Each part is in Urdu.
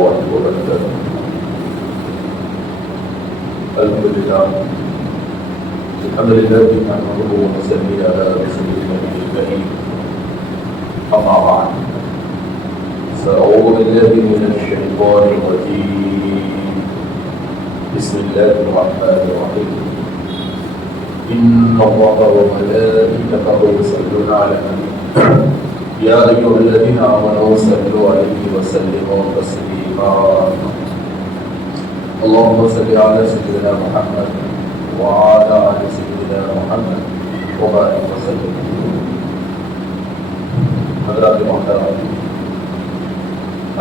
الله وبركاته. الحمد لله نحمده ونصلي على رسوله النبي الكريم. أما بعد فأعوذ بالله من الشيطان الرجيم. بسم الله الرحمن الرحيم. إن الله وملائكته يصلون على النبي يا أيها الذين آمنوا صلوا عليه وسلموا تسليما. اللهم صل على سيدنا محمد وعلى آل سيدنا محمد وبارك وسلم. حضرات محترم،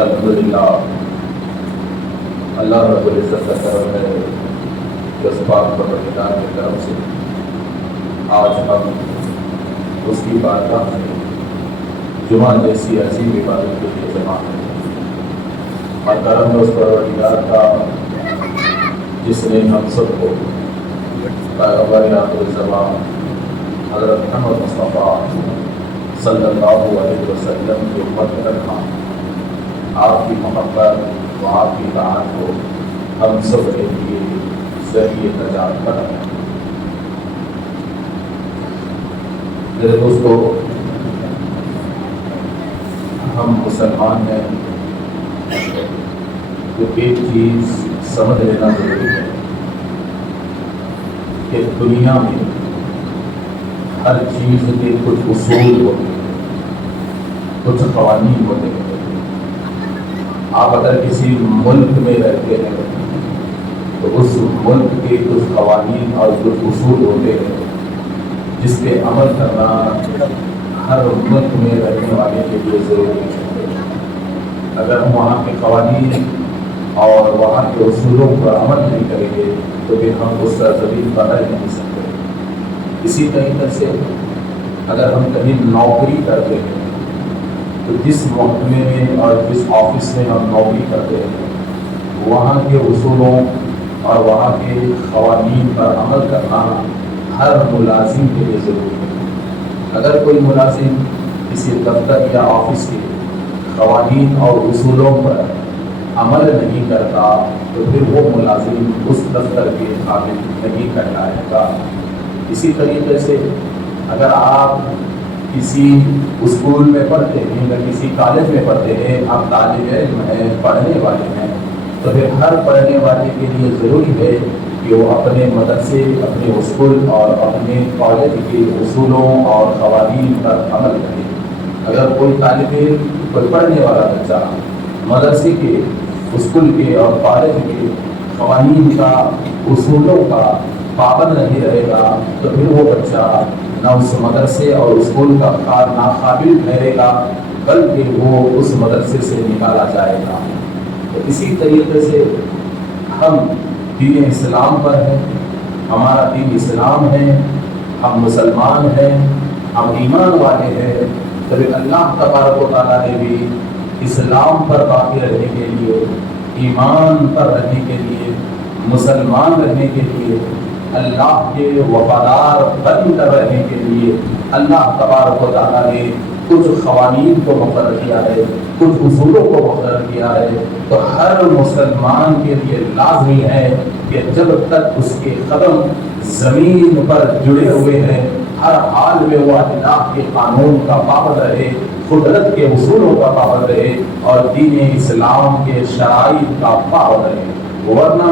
الحمدللہ اللہ رب العزت کا کرم ہے کہ اس پاک پروردگار کی طرف سے آج ہم اس کی بارگاہ میں جمعہ جیسی عظیم عبادت کے لیے جمع ہیں، اور کرم ہے اس پروردگار کا جس نے ہم سب کو پیغمبر آخر الزمان حضرت محمد مصطفیٰ صلی اللہ علیہ وسلم کی امت میں رکھا. آپ کی محبت و آپ کی اطاعت کو ہم سب کے لیے ذریعہ نجات بنایا. میرے دوستو، ہم مسلمان ہیں تو ایک چیز سمجھ لینا ضروری ہے کہ دنیا میں ہر چیز کے کچھ اصول ہوتے ہیں، کچھ قوانین ہوتے ہیں. آپ اگر کسی ملک میں رہتے ہیں تو اس ملک کے کچھ قوانین اور کچھ اصول ہوتے ہیں جس پہ عمل کرنا ہر ملک میں رہنے والے کے لیے ضروری ہے. اگر ہم وہاں کے قوانین اور وہاں کے اصولوں پر عمل نہیں کریں گے تو پھر ہم اس سرزمین پر رہ نہیں سکتے. اسی طریقے سے اگر ہم کہیں نوکری کرتے ہیں تو جس محکمے میں اور جس آفس میں ہم نوکری کرتے ہیں وہاں کے اصولوں اور وہاں کے قوانین پر عمل کرنا ہر ملازم کے لیے ضروری ہے. اگر کوئی ملازم کسی دفتر یا آفس کے قوانین اور اصولوں پر عمل نہیں کرتا تو پھر وہ ملازم اس دفتر کے قابل نہیں کہلائے گا. اسی طریقے سے اگر آپ کسی اسکول میں پڑھتے ہیں یا کسی کالج میں پڑھتے ہیں، آپ طالب علم ہیں، پڑھنے والے ہیں، تو پھر ہر پڑھنے والے کے لیے ضروری ہے کہ وہ اپنے مدرسے، اپنے اسکول اور اپنے کالج کے اصولوں اور قوانین پر عمل کرے. اگر کوئی طالب علم، کوئی پڑھنے والا بچہ مدرسے کے، اسکول کے اور کالج کے قوانین کا، اصولوں کا پابند نہیں رہے گا تو پھر وہ بچہ نہ اس مدرسے اور اسکول کا ناقابل ٹھہرے گا بلکہ وہ اس مدرسے سے نکالا جائے گا. تو اسی طریقے سے ہم دین اسلام پر ہیں، ہمارا دین اسلام ہے، ہم مسلمان ہیں، ہم ایمان والے ہیں. تبھی اللہ تبارک و تعالیٰ نے بھی اسلام پر باقی رہنے کے لیے، ایمان پر رہنے کے لیے، مسلمان رہنے کے لیے، اللہ کے وفادار بن کر رہنے کے لیے اللہ تبارک و تعالیٰ نے کچھ قوانین کو مقرر کیا ہے، کچھ اصولوں کو مقرر کیا ہے. تو ہر مسلمان کے لیے لازمی ہے کہ جب تک اس کے قدم زمین پر جڑے ہوئے ہیں ہر حال میں وہ اللہ کے قانون کا پابند رہے، قدرت کے اصولوں کا پابند رہے اور دین اسلام کے شرائط کا پابند رہے. ورنہ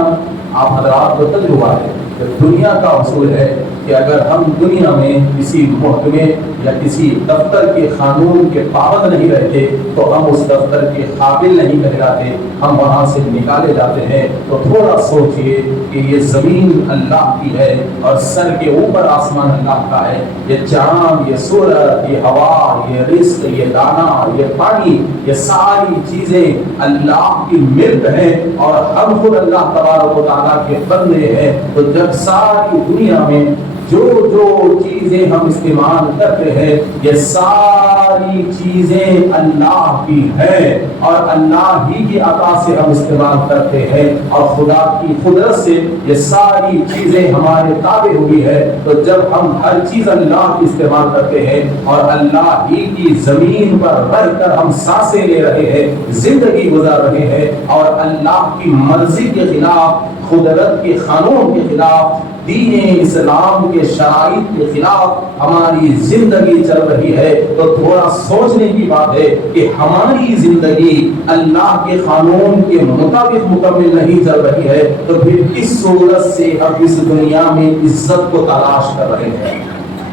آپ حضرات کو تجربہ ہے کہ دنیا کا اصول ہے کہ اگر ہم دنیا میں کسی محکمے یا کسی دفتر کے قانون کے پابند نہیں رہتے تو ہم اس دفتر کے قابل نہیں کہلاتے، ہم وہاں سے نکالے جاتے ہیں. تو تھوڑا سوچئے کہ یہ زمین اللہ کی ہے اور سر کے اوپر آسمان اللہ کا ہے. یہ چاند، یہ سورج، یہ ہوا، یہ رزق، یہ دانا، یہ پانی، یہ ساری چیزیں اللہ کی ملک ہیں اور ہم خود اللہ تبارک و تعالیٰ کے بندے ہیں. تو جب ساری دنیا میں جو جو چیزیں ہم استعمال کرتے ہیں یہ ساری چیزیں اللہ کی ہیں اور اللہ ہی کی عطا سے ہم استعمال کرتے ہیں اور خدا کی قدرت سے یہ ساری چیزیں ہمارے تابع ہوئی ہے. تو جب ہم ہر چیز اللہ کی استعمال کرتے ہیں اور اللہ ہی کی زمین پر رہ کر ہم سانسیں لے رہے ہیں, زندگی گزار رہے ہیں اور اللہ کی مرضی کے خلاف, قدرت کے قانون کے خلاف, دین اسلام کے شرائط کے خلاف ہماری زندگی چل رہی ہے, تو تھوڑا سوچنے کی بات ہے کہ ہماری زندگی اللہ کے قانون کے مطابق مکمل نہیں چل رہی ہے تو پھر کس صورت سے ہم اس دنیا میں عزت کو تلاش کر رہے ہیں,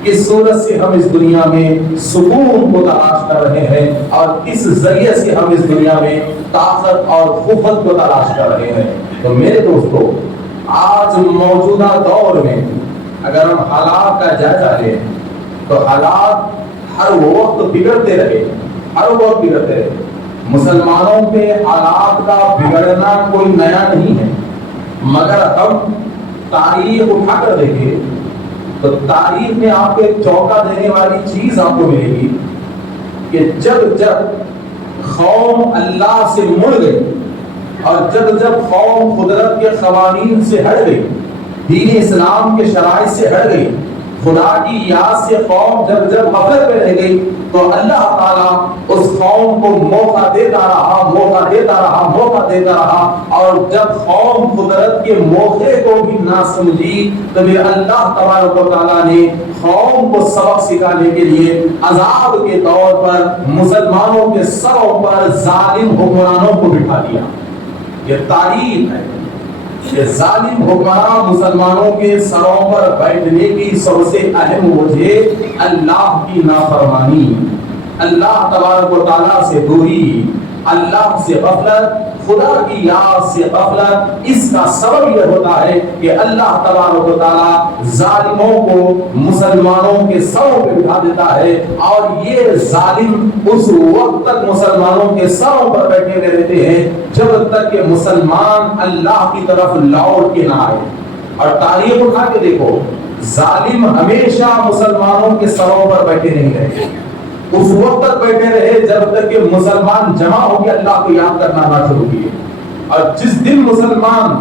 کس صورت سے ہم اس دنیا میں سکون کو تلاش کر رہے ہیں اور کس ذریعے سے ہم اس دنیا میں طاقت اور قوت کو تلاش کر رہے ہیں. تو میرے دوستو, آج موجودہ دور میں اگر ہم حالات کا جائزہ لیں تو حالات ہر وقت بگڑتے رہے, ہر وقت بگڑتے رہے. مسلمانوں پہ حالات کا بگڑنا کوئی نیا نہیں ہے, مگر ہم تاریخ اٹھا کر دیکھیں تو تاریخ میں آپ کو ایک چونکا دینے والی چیز آپ کو ملے گی کہ جب جب قوم اللہ سے مڑ گئی اور جب جب قوم قدرت کے قوانین سے ہٹ گئی, دین اسلام کے شرائط سے ہٹ گئی, خدا کی یاد سے قوم جب جب غفلت میں رہ گئی تو اللہ تعالیٰ اس قوم کو موقع دیتا رہا, موقع دیتا رہا, موقع دیتا رہا اور جب قوم قدرت کے موقع کو بھی نہ سمجھی تو پھر اللہ تبارک و تعالیٰ نے قوم کو سبق سکھانے کے لیے عذاب کے طور پر مسلمانوں کے سروں پر ظالم حکمرانوں کو بٹھا دیا. یہ تاریخ ہے, یہ ظالم حکمران مسلمانوں کے سروں پر بیٹھنے کی سب سے اہم وجہ اللہ کی نافرمانی, اللہ تبارک و تعالیٰ سے دوری, اللہ سے غفلت, خدا کی یاد سے غفلت. اس کا سبب یہ ہوتا ہے کہ اللہ تبارک و تعالیٰ ظالموں کو مسلمانوں کے سروں پہ بٹھا دیتا ہے اور یہ ظالم اس وقت تک مسلمانوں کے سروں پر بیٹھے ہوئے رہتے ہیں جب تک کہ مسلمان اللہ کی طرف لوٹ کے نہ آئے. اور تاریخ اٹھا کے دیکھو, ظالم ہمیشہ مسلمانوں کے سروں پر بیٹھے نہیں رہے, اس وقت تک بیٹھے رہے جب تک کہ مسلمان جمع ہو کے اللہ کو یاد کرنا نہ شروع کیے. اور جس دن مسلمان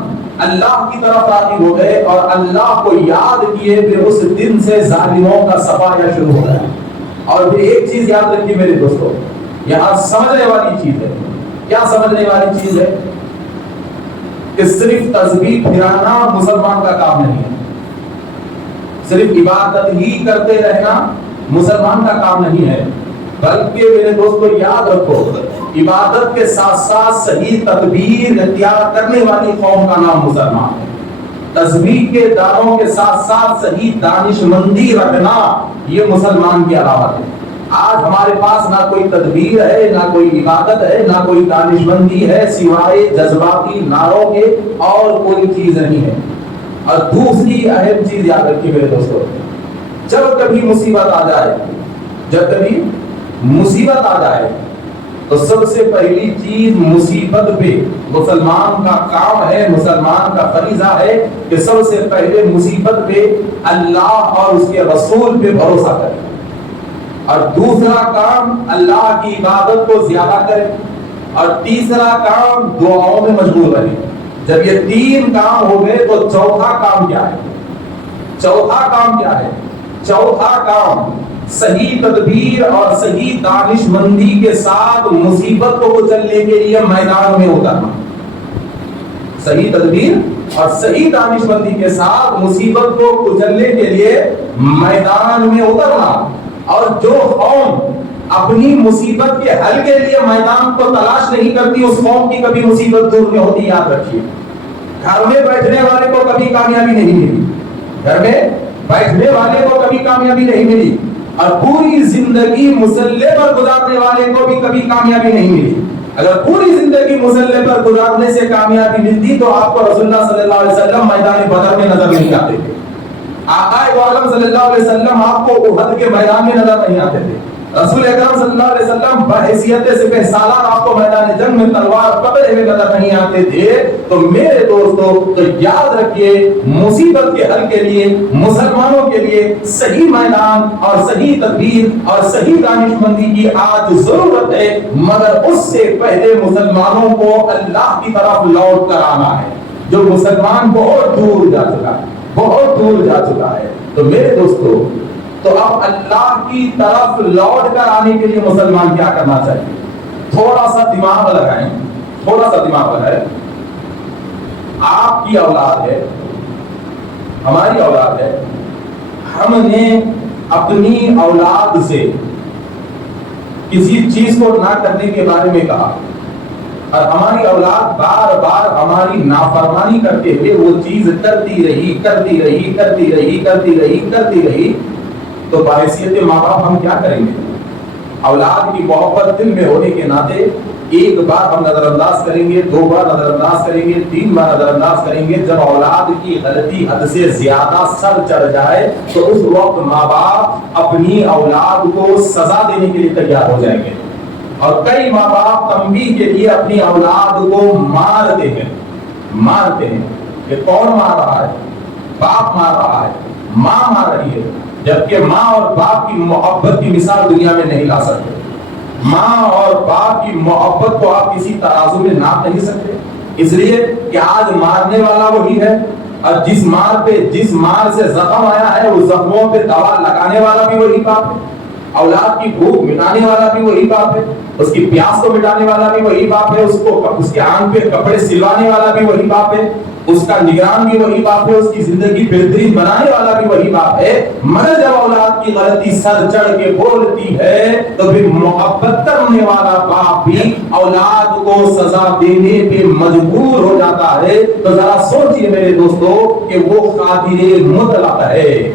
اللہ کی طرف راغب ہو گئے اور اللہ کو یاد کیے پھر اس دن سے ظالموں کا صفایا شروع ہو گیا. اور پھر ایک چیز یاد رکھیے میرے دوستو, یہاں سمجھنے والی چیز ہے. کیا سمجھنے والی چیز ہے؟ کہ صرف تسبیح پھرانا مسلمان کا کام نہیں ہے, صرف عبادت ہی کرتے رہنا مسلمان کا کام نہیں ہے, بلکہ میرے دوستو یاد رکھو عبادت کے ساتھ ساتھ صحیح تدبیر اختیار کرنے والی قوم کا نام مسلمان ہے. تسبیح کے داروں کے ساتھ ساتھ صحیح دانش مندی رکھنا یہ مسلمان کی علامت ہے. آج ہمارے پاس نہ کوئی تدبیر ہے, نہ کوئی عبادت ہے, نہ کوئی دانش مندی ہے سوائے جذباتی نعروں کے, اور کوئی چیز نہیں ہے. اور دوسری اہم چیز یاد رکھیے میرے دوستو, جب کبھی مصیبت آ جائے, جب کبھی مصیبت آ جائے تو سب سے پہلی چیز مصیبت پہ مسلمان کا کام ہے, مسلمان کا فریضہ ہے کہ سب سے پہلے مصیبت پہ اللہ اور اس کے رسول پہ بھروسہ کرے, اور دوسرا کام اللہ کی عبادت کو زیادہ کرے, اور تیسرا کام دعاؤں میں مشغول رہے. جب یہ تین کام ہو گئے تو چوتھا کام کیا ہے؟ چوتھا کام کیا ہے؟ چوتھا کام صحیح تدبیر اور صحیح دانش مندی کے ساتھ مصیبت کو کچلنے کے لیے میدان میں اترنا. صحیح تدبیر اور صحیح دانش مندی کے ساتھ مصیبت کو کچلنے کے لیے میدان میں اترنا. اور جو قوم اپنی مصیبت کے حل کے لیے میدان کو تلاش نہیں کرتی اس قوم کی کبھی مصیبت دور نہیں ہوتی. یاد رکھیے, گھر میں بیٹھنے والے کو کبھی کامیابی نہیں ملی, گھر میں بیٹھنے والے کو کبھی کامیابی نہیں ملی, اور پوری زندگی مسلح پر گزارنے والے کو بھی کبھی کامیابی نہیں ملی. اگر پوری زندگی مسلح پر گزارنے سے کامیابی ملتی تو آپ کو رسول اللہ صلی اللہ علیہ وسلم میدان بدر میں نظر نہیں آتے تھے. آقا عالم صلی اللہ علیہ وسلم آپ کو احد کے میدان میں نظر نہیں آتے تھے. رسول اکرم صلی اللہ علیہ وسلم بحیثیت سپہ سالار آپ کو میدان جنگ میں تلوار پکڑے ہوئے نظر نہیں آتے تھے. تو میرے دوستو تو یاد رکھیے مصیبت کے حل کے لیے مسلمانوں کے لیے صحیح میدان اور صحیح تدبیر اور صحیح دانشمندی کی آج ضرورت ہے، مگر اس سے پہلے مسلمانوں کو اللہ کی طرف لوٹ کر آنا ہے. جو مسلمان بہت دور جا چکا ہے، بہت دور جا چکا ہے. تو میرے دوستو تو اب اللہ کی طرف لوٹ کر آنے کے لیے مسلمان کیا کرنا چاہیے؟ تھوڑا سا دماغ لگائیں، تھوڑا سا دماغ لگائیں. آپ کی اولاد ہے، ہماری اولاد ہے، ہم نے اپنی اولاد سے کسی چیز کو نہ کرنے کے بارے میں کہا اور ہماری اولاد بار بار ہماری نافرمانی کرتے ہوئے وہ چیز کرتی رہی کرتی رہی کرتی رہی کرتی رہی کرتی رہی، تو بحیثیت ماں باپ ہم کیا کریں گے؟ اولاد کی محبت دل میں ہونے کے ناطے ایک بار ہم نظر انداز کریں گے، دو بار نظر انداز کریں گے، تین بار نظر انداز کریں گے. جب اولاد کی غلطی حد سے زیادہ سر چڑھ جائے تو اس وقت ماں باپ اپنی اولاد کو سزا دینے کے لیے تیار ہو جائیں گے. اور کئی ماں باپ تنبیہ کے لیے اپنی اولاد کو مارتے ہیں. کہ کون مار رہا ہے؟ باپ مار رہا ہے، ماں مار رہی ہے. جبکہ ماں اور باپ کی محبت کی مثال دنیا میں نہیں لا سکتے. ماں اور باپ کی محبت کو آپ کسی ترازو میں ناپ نہیں سکتے، اس لیے کہ آج مارنے والا وہی ہے اور جس مار سے زخم آیا ہے اس زخموں پہ دوا لگانے والا بھی وہی باپ ہے. اولاد کی بھوک مٹانے والا بھی وہی باپ ہے، اس کی پیاس کو مٹانے والا بھی وہی باپ ہے، اس کے آنکھ پہ کپڑے سلوانے والا بھی وہی باپ ہے، اس کا نگران بھی وہی باپ ہے، اس کی زندگی بہترین بنانے والا بھی وہی باپ ہے. مگر جب اولاد کی غلطی سر چڑھ کے بولتی ہے تو پھر محبت کرنے والا باپ بھی اولاد کو سزا دینے پہ مجبور ہو جاتا ہے. تو ذرا سوچئے میرے دوستو کہ وہ قادر مطلق ہے،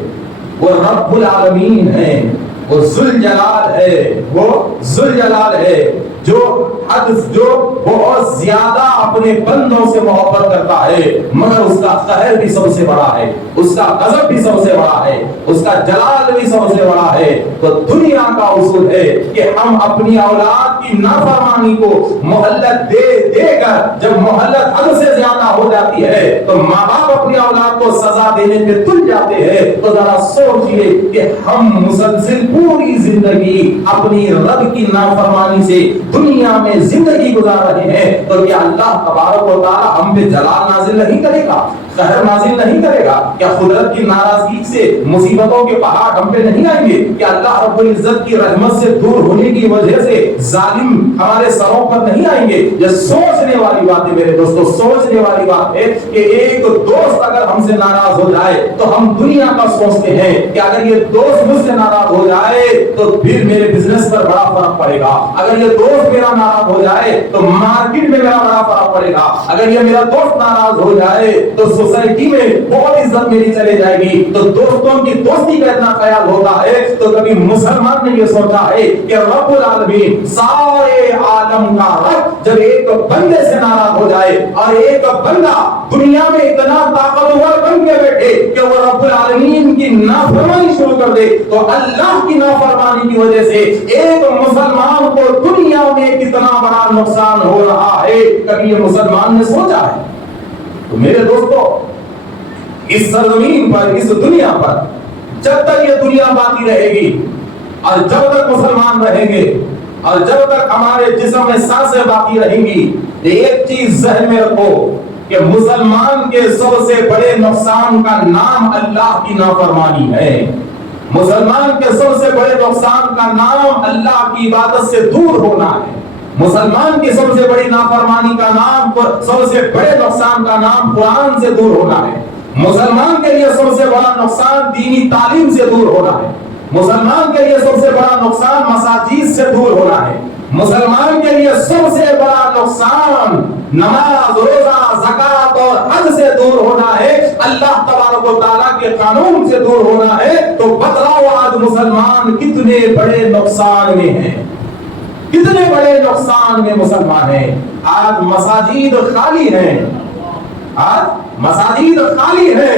وہ رب العالمین ہے، وہ ذوالجلال ہے، وہ ذوالجلال ہے جو بہت زیادہ اپنے بندوں سے محبت کرتا ہے، مگر اس کا قہر بھی سب سے بڑا ہے، اس کا غضب بھی سب سے بڑا ہے، اس کا جلال بھی سب سے بڑا ہے. تو دنیا کا اصول ہے کہ ہم اپنی اولاد کی نافرمانی کو مہلت دے کر جب مہلت حد سے زیادہ ہو جاتی ہے تو ماں باپ اپنی اولاد کو سزا دینے پہ تل جاتے ہیں. تو ذرا سوچئے کہ ہم مسلسل پوری زندگی اپنی رب کی نافرمانی سے دنیا میں زندگی گزار رہے ہیں، تو کیا اللہ تبارک و تعالی ہم پہ جلال نازل نہیں کرے گا، قہر نازل نہیں کرے گا؟ کیا قدرت کی ناراضگی سے مصیبتوں کے پہاڑ ہم پہ نہیں آئیں گے؟ کیا اللہ رب العزت کی رحمت سے دور ہونے کی وجہ سے ظالم ہمارے سروں پر نہیں آئیں گے؟ یہ سوچنے والی بات ہے میرے دوستو، سوچنے والی بات ہے کہ ایک دوست اگر ہم سے ناراض ہو جائے تو ہم دنیا کا سوچتے ہیں کہ اگر یہ دوست مجھ سے ناراض ہو جائے تو پھر میرے بزنس پر بڑا فرق پڑے گا، اگر یہ دوست میرا ناراض ہو جائے تو مارکیٹ میں میرا بڑا فرق پڑے گا، اگر یہ میرا دوست ناراض ہو جائے تو سوسائٹی میں بہت عزت میری چلے جائے گی. تو دوستوں کی دوستی کا اتنا خیال ہوتا ہے تو کبھی مسلمان نے یہ سوچا ہے کہ رب العالمین سارے عالم کا رب جب ایک بندے سے ناراض ہو جائے اور ایک بندہ دنیا میں اتنا طاقتور بن کے بیٹھے کہ وہ رب العالمین کی نافرمانی شروع کر دے تو اللہ کی نافرمانی کی وجہ سے ایک مسلمان کو دنیا میں کتنا بڑا نقصان ہو رہا ہے، کبھی یہ مسلمان نے سوچا ہے؟ تو میرے دوستو اس سرزمین پر، اس دنیا پر جب تک یہ دنیا باقی رہے گی اور جب تک مسلمان رہیں گے اور جب تک ہمارے جسم میں سانسیں باقی رہیں گی، ایک چیز ذہن میں رکھو کہ مسلمان کے سب سے بڑے نقصان کا نام اللہ کی نافرمانی ہے. مسلمان کے سب سے بڑے نقصان کا نام اللہ کی عبادت سے دور ہونا ہے. مسلمان کی سب سے بڑی نافرمانی کا نام، سب سے بڑے نقصان کا نام قرآن سے دور ہونا ہے. مسلمان کے لیے سب سے بڑا نقصان دینی تعلیم سے دور ہونا ہے. مسلمان کے لیے سب سے بڑا نقصان مساجد سے دور ہونا ہے. مسلمان کے لیے سب سے بڑا نقصان نماز، روزہ، زکات اور حج سے دور ہونا ہے. اللہ تبارک و تعالیٰ کے قانون سے دور ہونا ہے. تو بتلاؤ آج مسلمان کتنے بڑے نقصان میں ہیں، کتنے بڑے نقصان میں مسلمان ہیں. آج مساجد خالی ہیں، آج مساجد خالی ہیں.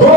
2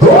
2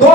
2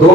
2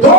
2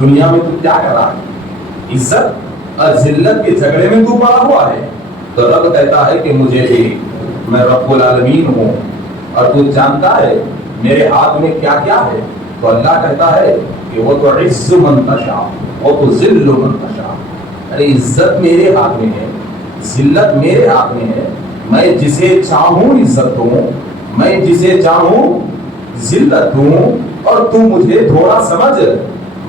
دنیا میں تو کیا کر رہا ہے؟ عزت اور ذلت کے جھگڑے میں تو پڑا ہوا ہے. تو رب کہتا ہے کہ مجھے بھی، میں رب العالمین ہوں اور تو جانتا ہے میرے ہاتھ میں کیا کیا ہے. تو اللہ کہتا ہے کہ وہ تو عز من تشاء وہ تو ذل من تشاء. ارے عزت میرے ہاتھ میں ہے، ذلت میرے ہاتھ میں ہے. میں جسے چاہوں عزت دوں، میں جسے چاہوں ذلت دوں. اور تو مجھے تھوڑا سمجھ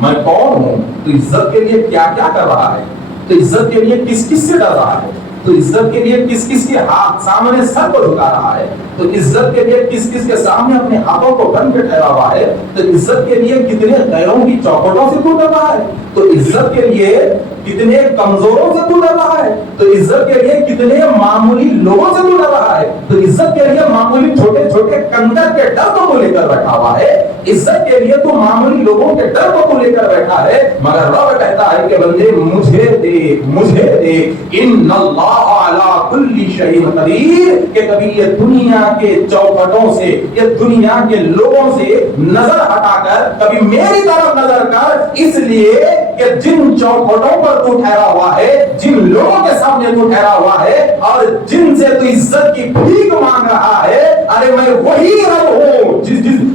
میں کون ہوں، تو عزت کے لیے کیا کیا کر رہا ہے، تو عزت کے لیے کس کس سے ڈر رہا ہے، تو عزت کے لیے کس کس کے ہاتھ سامنے سر کو جھکا رہا ہے، تو عزت کے لیے کس کس کے سامنے اپنے ہاتھوں کو بن کے ٹھہرا ہوا ہے، تو عزت کے لیے کتنے غیروں کی چوکھٹوں سے تو ڈر رہا ہے، تو عزت کے لیے کتنے کمزوروں سے تو ڈر رہا ہے، تو عزت کے لیے کتنے معمولی لوگوں سے تو ڈر رہا ہے، تو عزت کے لیے معمولی چھوٹے چھوٹے کنجر کے ڈر کو لے کر بیٹھا ہوا ہے. عزت کے لیے تو معمولی لوگوں کے ڈر کو لے کر بیٹھا ہے. مگر رب کہتا ہے کہ بندے مجھے دیکھ، مجھے دیکھ، ان اللہ علی کل شیء قدیر. کہ کبھی یہ دنیا کے چوکھٹوں سے، یہ دنیا کے لوگوں سے نظر ہٹا کر کبھی میری طرف نظر کر، اس لیے کہ جن چوکھٹوں پر تو ٹھہرا ہوا ہے، جن لوگوں کے سامنے تو ٹھہرا ہوا ہے اور جن سے تو عزت کی بھیک مانگ رہا ہے، ارے میں وہی رب ہوں،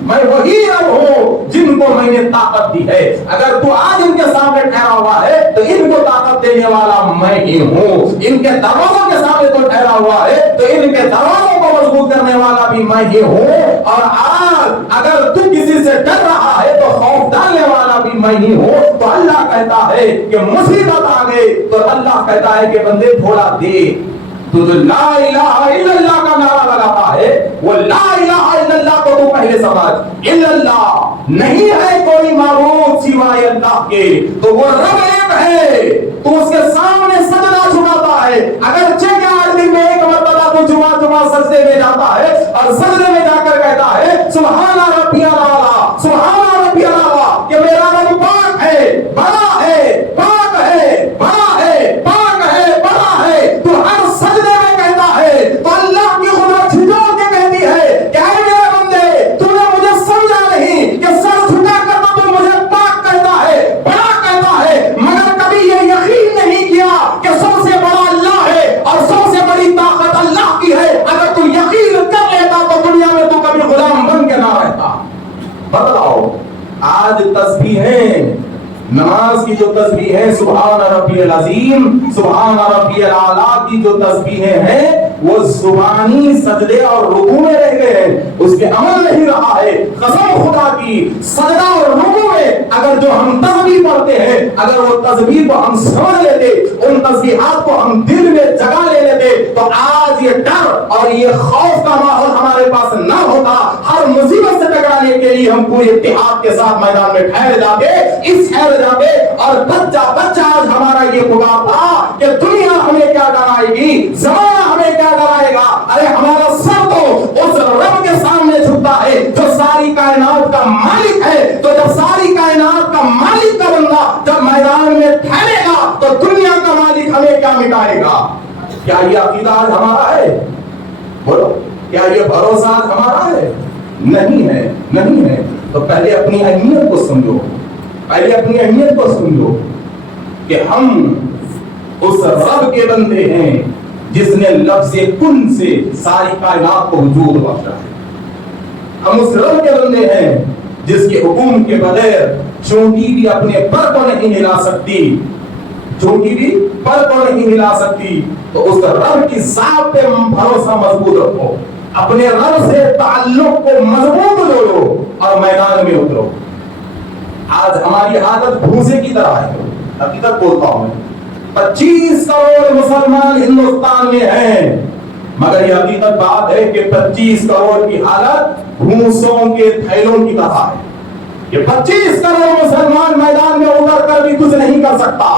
میں وہی رب ہوں جن کو میں نے طاقت دی ہے. اگر تو آج ان کے سامنے ٹھہرا ہوا ہے تو ان کو طاقت دینے والا میں ہی ہوں. ان کے دروازوں کے سامنے تو ٹھہرا ہوا ہے تو ان کے دروازوں کو مضبوط کرنے والا بھی میں ہی ہوں. اور آج اگر تو کسی سے ڈر رہا ہے تو خوف ڈالنے والا بھی میں ہی ہوں. تو اللہ کہتا ہے کہ مصیبت آ گئی تو اللہ کہتا ہے کہ بندے تھوڑا دیکھ، تو جو لا الہ الا اللہ کا نعرہ لگاتا ہے وہ لا الہ الا اللہ کو تو پہلے سمجھ، الا اللہ نہیں ہے کوئی معبود سوائے اللہ کے، تو وہ رب ایک ہے. تو اس کے سامنے سجدہ جھکاتا ہے. اگرچہ کہ آج دن میں ایک مرتبہ تو جمعہ سجدے میں جاتا ہے اور سجدے میں جا کر کہتا ہے سبحان ربی الاعلی، سبحان ربی الاعلی، کہ میرا رب پاک ہے، بڑا ہے، پاک ہے، بڑا ہے، پاک ہے، بڑا ہے. تو ہر سجدے میں کہتا ہے. تو اللہ کی قدرت جھنجھوڑ کے کہتی ہے کہ اے میرے بندے، تو نے مجھے سمجھا نہیں کہ سر جھکا کر تو مجھے پاک کہتا ہے، بڑا کہتا ہے، مگر کبھی یہ یقین نہیں کیا کہ سب سے بڑا اللہ ہے اور سب سے بڑی طاقت اللہ کی ہے. اگر تو یقین کر لیتا تو دنیا میں تو کبھی غلام بن کے نہ رہتا. بتلاؤ آج تسبیحیں، نماز کی جو تسبیحیں سبحان ربی العظیم، سبحان ربی الاعلی کی جو تسبیحیں ہیں وہ زبانی سجدے اور رکوع میں رہ گئے ہیں، اس کے عمل نہیں رہا ہے. قسم خدا کی، سجدہ اور رکوع میں اگر جو ہم تسبیح پڑھتے ہیں، اگر وہ تسبیح کو ہم سمجھ لیتے، ان تسبیحات کو ہم دل میں جگہ لے لیتے، تو آج یہ ڈر اور یہ خوف کا ماحول ہمارے پاس نہ ہوتا. ہر مصیبت سے ٹکرانے کے لیے ہم پورے اتحاد کے ساتھ میدان میں ٹھہر جاتے، اس ٹھہر جاتے. اور بچہ آج ہمارا یہ پکار تھا کہ دنیا ہمیں کیا ڈرائے گی، زمانہ ہمیں کیا ڈرائے گا. ارے ہمارا سر تو اس رب کے سامنے جھکتا ہے جو ساری کائنات کا مالک ہے. تو جب ساری کائنات کا مالک کا بندہ جب میدان میں ٹھہرے گا تو دنیا کا مالک ہمیں کیا مٹائے گا. کیا یہ عقیدہ آج ہمارا ہے؟ بولو، کیا یہ بھروسہ آج ہمارا ہے؟ نہیں ہے، نہیں ہے. تو پہلے اپنی اہمیت کو سمجھو، پہلے اپنی اہمیت کو سمجھو کہ ہم اس رب کے بندے ہیں جس نے لفظ کن سے ساری کائنات کو وجود بخشا ہے. ہم اس رب کے بندے ہیں جس کے حکم کے بغیر چونٹی بھی اپنے پر کو نہیں ہلا سکتی، چونٹی بھی پر کو نہیں ہلا سکتی. تو اس رب کی ذات پہ بھروسہ مضبوط رکھو، اپنے رب سے تعلق کو مضبوط جوڑو اور میدان میں اترو. آج ہماری عادت بھوسے کی طرح ہے. حقیقت بولتا ہوں، 25 کروڑ مسلمان ہندوستان میں ہیں، مگر یہ حقیقت بات ہے کہ 25 کروڑ کی حالت بھوسوں کے تھیلوں کی طرح ہے. یہ 25 کروڑ مسلمان میدان میں اتر کر بھی کچھ نہیں کر سکتا،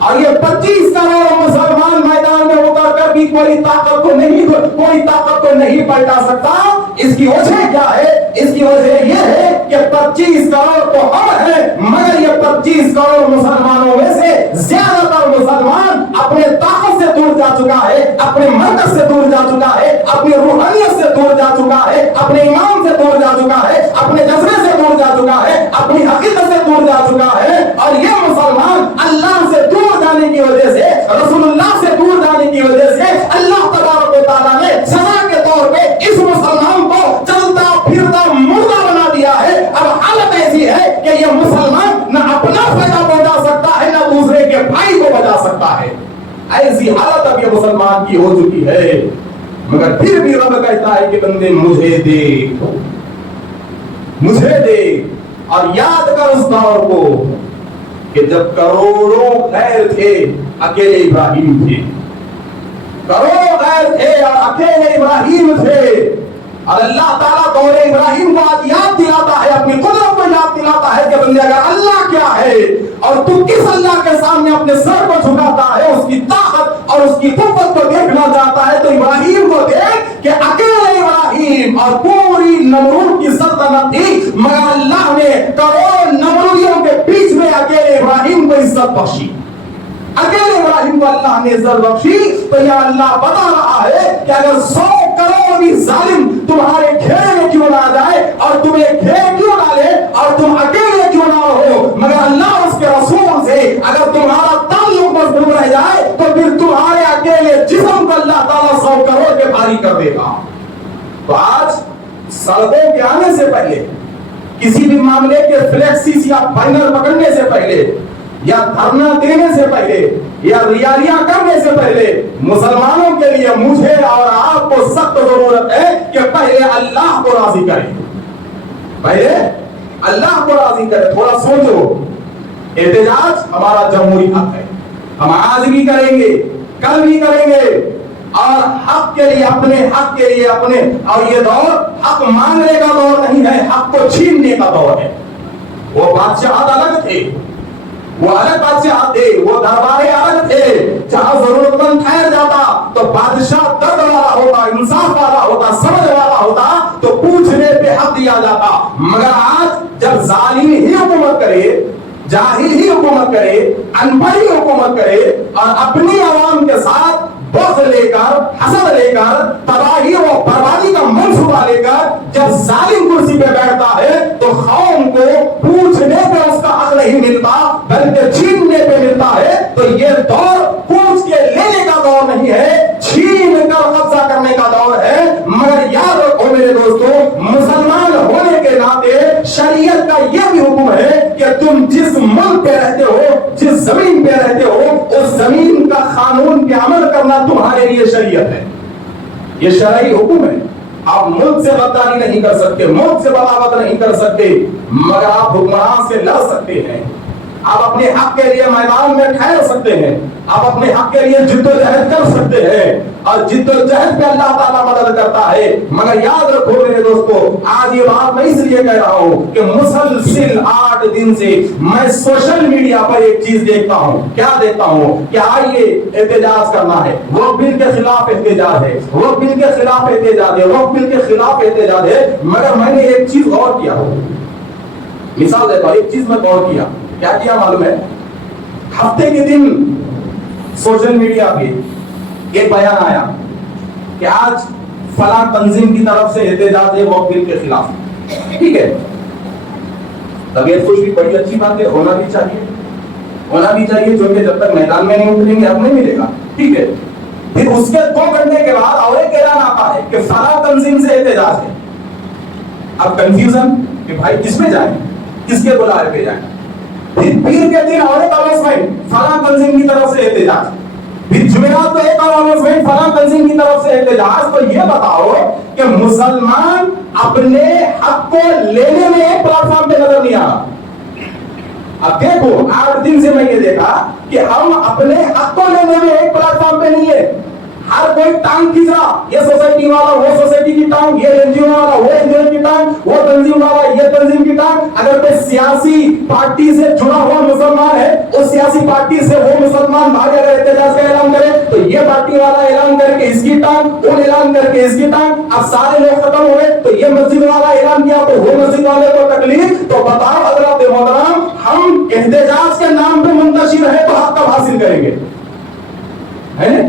اور یہ 25 کروڑ مسلمان میدان میں اتر کر بھی کوئی طاقت کو نہیں پلٹا سکتا. اس کی وجہ کیا ہے؟ اس کی وجہ یہ ہے کہ 25 کروڑ تو ہم ہیں، مگر یہ 25 کروڑ مسلمانوں میں سے زیادہ تر مسلمان اپنے طاقت سے دور جا چکا ہے, اپنے مرکز سے دور جا چکا ہے, اپنی روحانیت سے دور جا چکا ہے, اپنے ایمان سے دور جا چکا ہے, اپنے جذبے سے دور جا چکا ہے, اپنی حقیقت سے دور جا چکا ہے. اور یہ مسلمان اللہ سے دور جانے کی وجہ سے, رسول اللہ سے دور جانے کی وجہ سے اللہ تبارک و تعالیٰ نے سزا کے طور پہ اس مسلمان کو چلتا پھرتا مردہ بنا دیا ہے. اب حالت ایسی ہے کہ یہ مسلمان نہ اپنا فائدہ پہنچا سکتا ہے, نہ دوسرے کے بھائی کو بچا سکتا ہے. ایسی حالت اب یہ مسلمان کی ہو چکی ہے. مگر پھر بھی رب کہتا ہے کہ بندے مجھے دیکھ, مجھے دیکھ, اور یاد کر اس دور کو کہ جب کروڑوں غیر تھے, اکیلے ابراہیم تھے. کروڑوں غیر تھے اور اکیلے ابراہیم تھے. اور اللہ تعالیٰ دور ابراہیم کو آج یاد دلاتا ہے, اپنی قدرت کو یاد دلاتا ہے کہ بندے اگر اللہ کیا ہے اور تو کس اللہ کے سامنے اپنے سر کو جھکاتا ہے, اس کی طاقت اور اس کی قوت کو دیکھنا چاہتا ہے, تو ابراہیم کو دیکھ کہ اکیلے ابراہیم اور پوری نمرود کی سلطنت تھی, مگر اللہ نے کروڑوں نمرودیوں کے بیچ میں اکیلے ابراہیم کو عزت بخشی. اکیلے ابراہیم کو اللہ نے عزت بخشی. تو یہ اللہ بتا رہا ہے کہ اگر 100 کروڑ بھی ظالم تمہارے گھیرے میں کیوں نہ جائے اور تمہیں گھیر کیوں نہ لے اور تم اکیلے کیوں نہ ہو, مگر اللہ اس کے رسول سے اگر تمہارا تعلق مضبوط رہ جائے تو پھر تمہارے اکیلے جسم کو اللہ تعالیٰ 100 کروڑ کے بھاری کر دے گا. تو آج سڑکوں کے آنے سے پہلے, کسی بھی معاملے کے فلیکسس یا بینر پکڑنے سے پہلے, یا دھرنا دینے سے پہلے, یا ریالیاں کرنے سے پہلے, مسلمانوں کے لیے مجھے اور آپ کو سخت ضرورت ہے کہ پہلے اللہ کو راضی کریں. پہلے اللہ کو راضی کریں. تھوڑا سوچو, احتجاج ہمارا جمہوری حق ہے, ہم آج بھی کریں گے, کل بھی کریں گے, اور حق کے لیے, اپنے حق کے لیے اپنے. اور یہ دور حق مانگنے کا دور نہیں ہے, حق کو چھیننے کا دور ہے. وہ بادشاہت الگ تھے, وہ الگ بادشاہ تھے, وہ دربارے الگ تھے. جہاں ضرورت مند ٹھہر جاتا تو بادشاہ درد والا ہوتا, انصاف والا ہوتا, سمجھ والا ہوتا, تو پوچھنے پہ حق دیا جاتا. مگر آج جب ظالم ہی حکومت کرے, جاہل ہی حکومت کرے, ان پڑھ ہی حکومت کرے, اور اپنی عوام کے ساتھ بغض لے کر, حسد لے کر, تباہی و بربادی کا منصوبہ لے کر جب ظالم کرسی پہ بیٹھتا ہے, تو قوم کو پوچھنے پہ اس کا حق نہیں ملتا بلکہ چھیننے پہ ملتا ہے. تو یہ دور پوچھ کے لینے کا دور نہیں ہے, چھین کر قبضہ کرنے کا دور ہے. مگر یاد رکھو میرے دوستو, مسلمان ہونے کے ناطے شریعت کا یہ بھی حکم ہے کہ تم جس ملک پہ رہتے ہو, جس زمین پہ رہتے ہو, اس زمین کا قانون پہ عمل کرنا تمہارے لیے شریعت ہے. یہ شرعی حکم ہے. آپ ملک سے غداری نہیں کر سکتے, ملک سے بغاوت نہیں کر سکتے, مگر آپ حکمران سے لڑ سکتے ہیں. آپ اپنے حق کے لیے میدان میں ٹھہر سکتے ہیں, آپ اپنے حق کے لیے جد و جہد کر سکتے ہیں, اور جد و جہد پہ اللہ تعالیٰ مدد کرتا ہے. مگر یاد رکھو میرے دوستو, آج یہ بات میں اس لیے کہہ رہا ہوں کہ مسلسل 8 دن سے میں سوشل میڈیا پر ایک چیز دیکھتا ہوں. کیا دیکھتا ہوں؟ کہ آئیے احتجاج کرنا ہے, وہ بل کے خلاف احتجاج ہے, وہ بل کے خلاف احتجاج ہے, وہ بل کے خلاف احتجاج ہے. مگر میں نے ایک چیز غور کیا, مثال دیتا ہوں, ایک چیز میں غور کیا. کیا معلوم ہے, ہفتے کے دن سوشل میڈیا پہ ایک بیان آیا کہ آج فلاں تنظیم کی طرف سے احتجاج ہے وقف بل کے خلاف. ٹھیک ہے, طبیعت خوش بھی بڑی اچھی بات ہے, ہونا بھی چاہیے, ہونا بھی چاہیے, جو کہ جب تک میدان میں نہیں اتریں گے اب نہیں ملے گا. ٹھیک ہے, پھر اس کے 2 گھنٹے کے بعد اور ایک اعلان آتا ہے کہ فلاں تنظیم سے احتجاج ہے. اب کنفیوژن کہ بھائی کس میں جائیں, کس کے بلائے پہ جائیں. پھر پیر کے دن اور ایک اناؤنسمنٹ, فلاں تنظیم کی طرف سے احتجاج. پھر جمعرات کو ایک اناؤنسمنٹ, فلاں تنظیم کی طرف سے احتجاج. تو یہ بتاؤ کہ مسلمان اپنے حق کو لینے میں ایک پلیٹ فارم پہ نظر نہیں آ رہا. اب دیکھو 8 دن سے میں یہ دیکھا کہ ہم اپنے حق کو لینے میں ایک پلیٹ فارم پہ نہیں ہے. ہر کوئی ٹانگ کھینچ رہا, یہ سوسائٹی والا وہ سوسائٹی کی ٹانگ, یہ این جی او والا وہ این جی او کی ٹانگ, وہ تنظیم والا یہ تنظیم کی ٹانگ. اگر کوئی سیاسی پارٹی سے جڑا ہوا مسلمان ہے, اس سیاسی پارٹی سے وہ مسلمان بھاگ اگر احتجاج کا اعلان کرے تو یہ پارٹی والا اعلان کر کے اس کی ٹانگ, وہ اعلان کر کے اس کی ٹانگ. اب سارے لوگ ختم ہوئے تو یہ مسجد والا اعلان کیا تو وہ مسجد والے کو تکلیف. تو بتاؤ حضرات محترم, ہم احتجاج کے نام پہ منتشر ہے تو حق کب حاصل کریں گے؟ ہے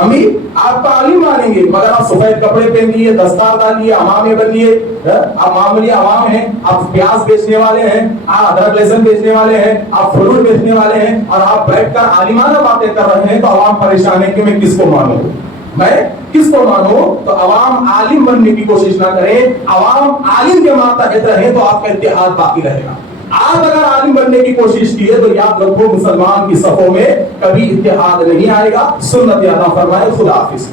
ہم بھی آپ کا عالم مانیں گے، مگر آپ سفید کپڑے پہن لیے، دستار ڈال لیے، عوام بن لیے، آپ معمولی عوام ہیں، آپ پیاز بیچنے والے ہیں، آپ ادرک لہسن بیچنے والے ہیں، آپ فروٹ بیچنے والے ہیں، اور آپ بیٹھ کر عالمانہ باتیں کر رہے ہیں، تو عوام پریشان ہے کہ میں کس کو مانوں، میں کس کو مانوں؟ تو عوام عالم بننے کی کوشش نہ کریں، عوام عالم کے ماتحت رہیں تو آپ کا اتحاد باقی رہے گا۔ آپ اگر عالم بننے کی کوشش کیے تو یاد رکھو مسلمان کی صفوں میں کبھی اتحاد نہیں آئے گا۔ سنت ادا فرمائے۔ خدا حافظ۔